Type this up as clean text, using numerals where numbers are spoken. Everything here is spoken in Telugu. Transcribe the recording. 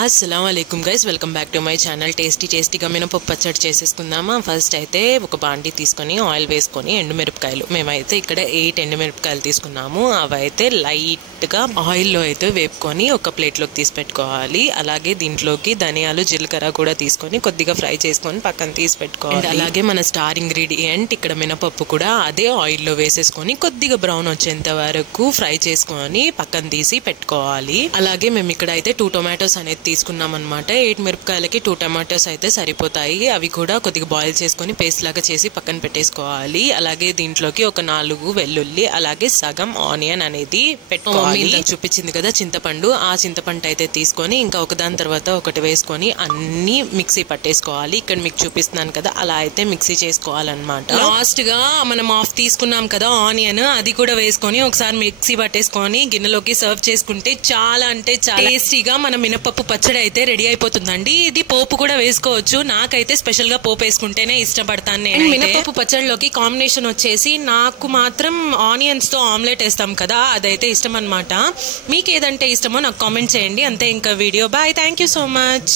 अस्सलामुअलैकुम guys welcome back to my channel టేస్టీగా మినపప్పు పచ్చడి చేసేసుకుందామా। ఫస్ట్ అయితే ఒక బాండి తీసుకొని ఆయిల్ వేసుకొని ఎండుమిరపకాయలు మేమైతే ఇక్కడ 8 ఎండుమిరపకాయలు తీసుకున్నాము। అవైతే లైట్ గా ఆయిల్ లో అయితే వేపుకొని ఒక ప్లేట్ లోకి తీసి పెట్టుకోవాలి। అలాగే దీంట్లోకి ధనియాలు జీలకర్ర కూడా తీసుకొని కొద్దిగా ఫ్రై చేసుకొని పక్కన తీసి పెట్టుకోవాలి। అలాగే మన స్టార్ ఇంగ్రీడియంట్ ఇక్కడ మినపప్పు కూడా అదే ఆయిల్ లో వేసేసుకొని కొద్దిగా బ్రౌన్ వచ్చేంత వరకు ఫ్రై చేసుకొని పక్కన తీసి పెట్టుకోవాలి। అలాగే మేము ఇక్కడ అయితే 2 టొమాటోస్ అనేది తీసుకున్నాం అన్నమాట। 8 మిరపకాయలకి 2 టమాటోస్ అయితే సరిపోతాయి। అవి కూడా కొద్దిగా బాయిల్ చేసుకొని పేస్ట్ లాగా చేసి పక్కన పెట్టేసుకోవాలి। అలాగే దీంట్లోకి ఒక 4 వెల్లుల్లి అలాగే సగం ఆనియన్ అనేది పెట్టుకోవాలి। చూపించింది కదా చింతపండు, ఆ చింతపండు అయితే తీసుకొని ఇంకా ఒకదాని తర్వాత ఒకటి వేసుకొని అన్ని మిక్సీ పట్టేసుకోవాలి। ఇక్కడ మీకు చూపిస్తున్నాను కదా అలా అయితే మిక్సీ చేసుకోవాలన్నమాట। లాస్ట్ గా మనం ఆఫ్ తీసుకున్నాం కదా ఆనియన్, అది కూడా వేసుకొని ఒకసారి మిక్సీ పట్టేసుకొని గిన్నెలోకి సర్వ్ చేసుకుంటే చాలా అంటే చాలా టేస్టీగా మన మినపప్పు పచ్చడి అయితే రెడీ అయిపోతుందండి। ఇది పోపు కూడా వేసుకోవచ్చు, నాకైతే స్పెషల్ గా పోపు వేసుకుంటేనే ఇష్టపడతాను నేను। మినపప్పు పచ్చడిలోకి కాంబినేషన్ వచ్చేసి నాకు మాత్రం ఆనియన్స్ తో ఆమ్లెట్ వేస్తాం కదా అదైతే ఇష్టం అన్నమాట। మీకు ఏదంటే ఇష్టమో నాకు కామెంట్ చేయండి అంతే। ఇంకా video bye, thank you so much.